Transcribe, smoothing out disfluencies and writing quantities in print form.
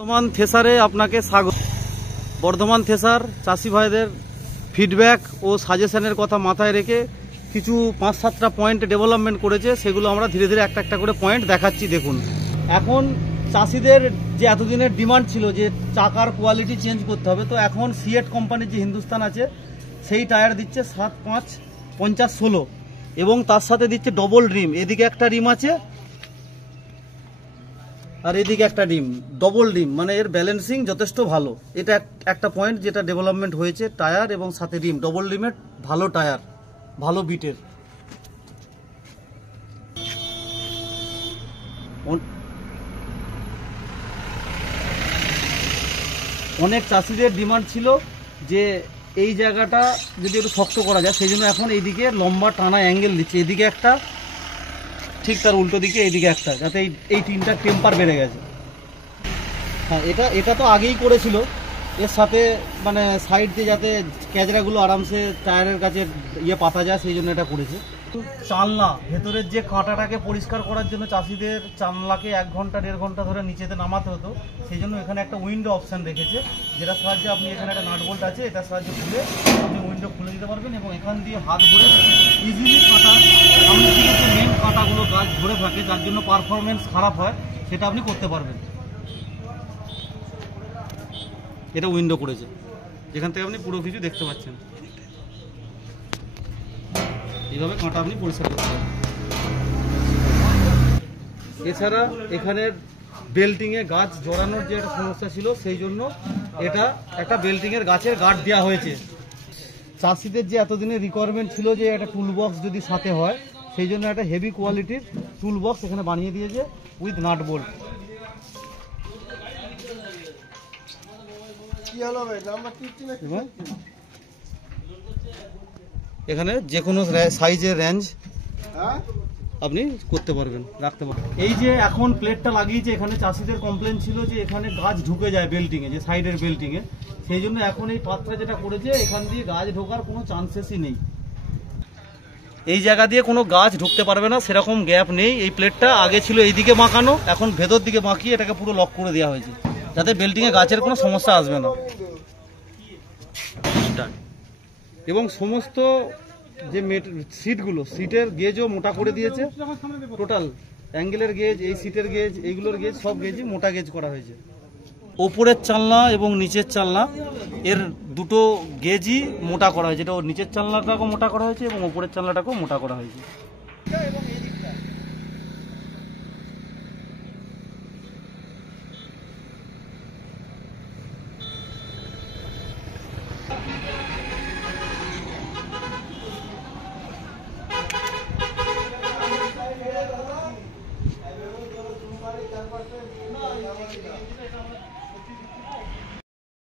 বর্ধমান থেসারে আপনাকে স্বাগত। বর্ধমান থেসার চাষি ভাইদের ফিডব্যাক ও সাজেশনের কথা মাথায় রেখে কিছু 5-7টা পয়েন্ট ডেভেলপমেন্ট করেছে, সেগুলো আমরা ধীরে ধীরে একটা একটা করে পয়েন্ট দেখাচ্ছি। দেখুন, এখন চাষিদের যে এতদিনের ডিমান্ড ছিল যে চাকার কোয়ালিটি চেঞ্জ করতে হবে, তো এখন সিয়েট কোম্পানির যে হিন্দুস্তান আছে সেই টায়ার দিচ্ছে 7.5-50-16 এবং তার সাথে দিচ্ছে ডবল রিম। এদিকে একটা রিম আছে আর এদিকে একটা রিম, ডবল রিম, মানে এর ব্যালেন্সিং যথেষ্ট ভালো। এটা একটা পয়েন্ট যেটা ডেভেলপমেন্ট হয়েছে, টায়ার এবং সাথে রিম, ডবল রিমের ভালো টায়ার, ভালো বিটের। অনেক চাষিদের ডিমান্ড ছিল যে এই জায়গাটা যদি একটু শক্ত করা যায়, সেই জন্য এখন এইদিকে লম্বা টানা অ্যাঙ্গেল দিচ্ছে, এদিকে একটা, ঠিক তার উল্টো দিকে এইদিকে একটা, যাতে এই তিনটা টেম্পার বেড়ে গেছে। হ্যাঁ, এটা তো আগেই করেছিল, এর সাথে মানে সাইড দিয়ে যাতে ক্যাজরাগুলো আরামসে টায়ারের কাছে পাতা যায়, সেই জন্য এটা করেছে। চালনা ভেতরের যে কাঁটাটাকে পরিষ্কার করার জন্য চাষিদের চালনাকে 1-1.5 ঘন্টা ধরে নিচেতে নামাতে হতো, সেই জন্য এখানে একটা উইন্ডো অপশান রেখেছে, যেটা সাহায্যে আপনি এখানে একটা নাট বোল্ট আছে, এটার সাহায্যে খুলে আপনি উইন্ডো খুলে দিতে পারবেন এবং এখান দিয়ে হাত ভরে ইজিলি কাঁটা, সামনের দিকে যে মেন কাঁটাগুলো গাছ ধরে থাকে, যার জন্য পারফরমেন্স খারাপ হয়, সেটা আপনি করতে পারবেন। এটা উইন্ডো করেছে, যেখান থেকে আপনি পুরো কিছু দেখতে পাচ্ছেন। এইভাবে কাঁটা আপনি পরিষ্কার করতে পারেন। এছাড়া এখানের বেল্টিংয়ে গাছ জড়ানোর যে একটা সমস্যা ছিল, সেই জন্য এটা একটা বেল্টিংয়ের গাছের গার্ড দেওয়া হয়েছে। চাষিদের যে এতদিনের রিকোয়ারমেন্ট ছিল যে একটা টুল বক্স যদি সাথে হয়, সেই জন্য একটা হেভি কোয়ালিটির টুল বক্স এখানে বানিয়ে দিয়েছে উইথ নাট বোল্ট। এখানে যে কোনো সাইজের রেঞ্জ আপনি করতে পারবেন, রাখতে পারবেন। এই যে এখন প্লেটটা লাগিয়েছে, এখানে চাষিদের কমপ্লেন ছিল যে এখানে গাছ ঢুকে যায় বেল্টিংয়ে, যে সাইডের বেল্টিংয়ে, সেই জন্য এখন এই পাত্রা যেটা করেছে, এখান দিয়ে গাছ ঢোকার কোনো চান্সেসই নেই। এই জায়গা দিয়ে কোনো গাছ ঢুকতে পারবে না, সেরকম গ্যাপ নেই। এই প্লেটটা আগে ছিল এইদিকে বাঁকানো, এখন ভেতর দিকে বাঁকিয়ে এটাকে পুরো লক করে দেওয়া হয়েছে, যাতে বেল্টিংয়ে গাছের কোনো সমস্যা আসবে না। এবং সমস্ত যে সিটগুলো, সিটের গেজও মোটা করে দিয়েছে, টোটাল অ্যাঙ্গেলের গেজ, এই সিটের গেজ, এইগুলোর গেজ, সব গেজই মোটা গেজ করা হয়েছে। ওপরের চালনা এবং নিচের চালনা এর দুটো গেজই মোটা করা হয়েছে, এটা নিচের চালনাটাকেও মোটা করা হয়েছে এবং ওপরের চালনাটাকেও মোটা করা হয়েছে। না